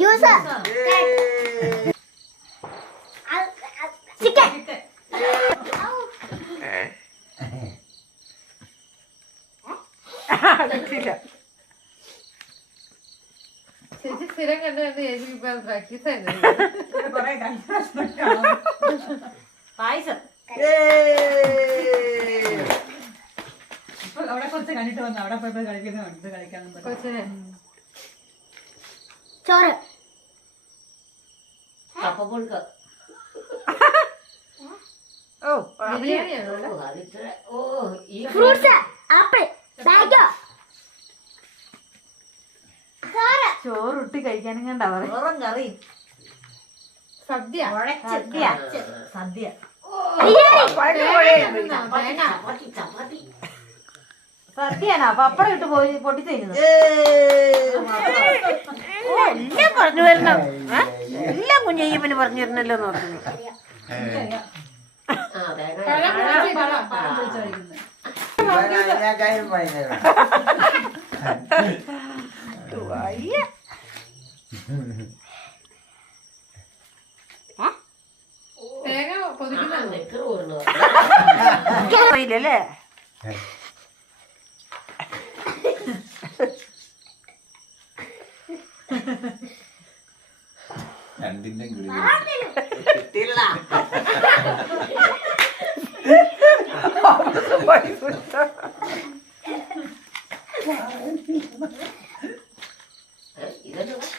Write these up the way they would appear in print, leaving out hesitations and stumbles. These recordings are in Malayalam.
ജ്യൂസ് ചിക്കൻ ചേച്ചി സ്ഥിരം കണ്ട് കണ്ട് ചേച്ചിക്ക് ഇപ്പൊ പ്രാക്ടീസ് ആയിരുന്നു. പായസം അവിടെ കുറച്ച് കണ്ടിട്ട് വന്നു. അവിടെ പോയപ്പോ കളിക്കുന്നത് കളിക്കാനും കൊച്ചിന് ചോറ് കപ്പപ്പുഴുക്ക്. ബിരിയാണിയാണോ? ഫ്രൂട്ട്സ് ആപ്പിൾ മാംഗോ ചോറ് ചോറുട്ടി കഴിക്കാനും കണ്ടാ ചോറും കറിയും സദ്യ സദ്യ സദ്യ ചപ്പാത്തി ചപ്പാത്തി സദ്യയാണോ? പപ്പടം ഇട്ട് പോയി പൊട്ടിച്ചത് എല്ലാം പറഞ്ഞു വരണം. എല്ലാം കുഞ്ഞയ്യപ്പന് പറഞ്ഞു തരണല്ലോ എന്ന് പറഞ്ഞു. തേങ്ങ കൊതിക്കുന്നുണ്ട്. അറിയില്ലല്ലേ? രണ്ടിന്റെ കിട്ടില്ല.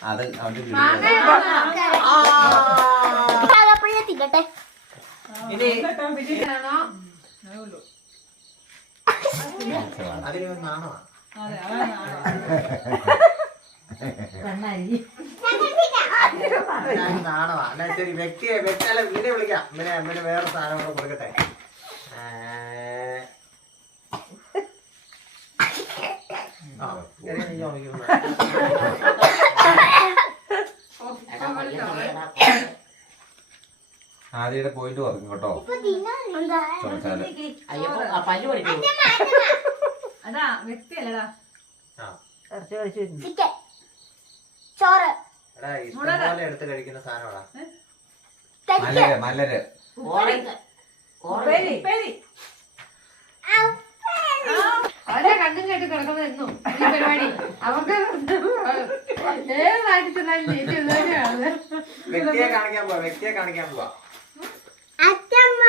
അത് അവന്റെ തിന്നട്ടെ അതിന് നാണോ നാണവാ എന്നാ ശരി. വ്യക്തിയെ വ്യക്തിയല്ല വീടെ വിളിക്കാം. ഇവനെ വേറെ സാധനം കൂടെ കൊടുക്കട്ടെ. ആദ്യയുടെ പോയിട്ട് പറഞ്ഞു കേട്ടോ. അയ്യപ്പോ പല്ല് പഠിക്കും. അതാ വ്യക്തിയല്ലടാ. ചിക്കൻ ചോറ് എടാ ഇഷ്ടംപോലെ എടുത്ത് കഴിക്കുന്ന സാധനമാടാ. മലര് മലര് അവരെ കണ്ടും കേട്ട് കിടക്കുന്നത് എന്നും ഈ പരിപാടി അവർക്ക് ഏത് നാട്ടിൽ ചെന്നാലും ചേച്ചി ഇതുതന്നെയാണ്. വ്യക്തിയെ കാണിക്കാൻ പോവാ. വ്യക്തിയെ കാണിക്കാൻ പോവാ. അച്ചമ്മ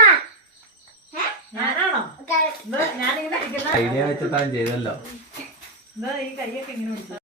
ഞാനാണോ? ഞാനിങ്ങനെ ഇരിക്കുന്ന ഐഡിയ വെച്ചിട്ടാണ് ചെയ്തല്ലോ. ഈ കൈയൊക്കെ ഇങ്ങനെ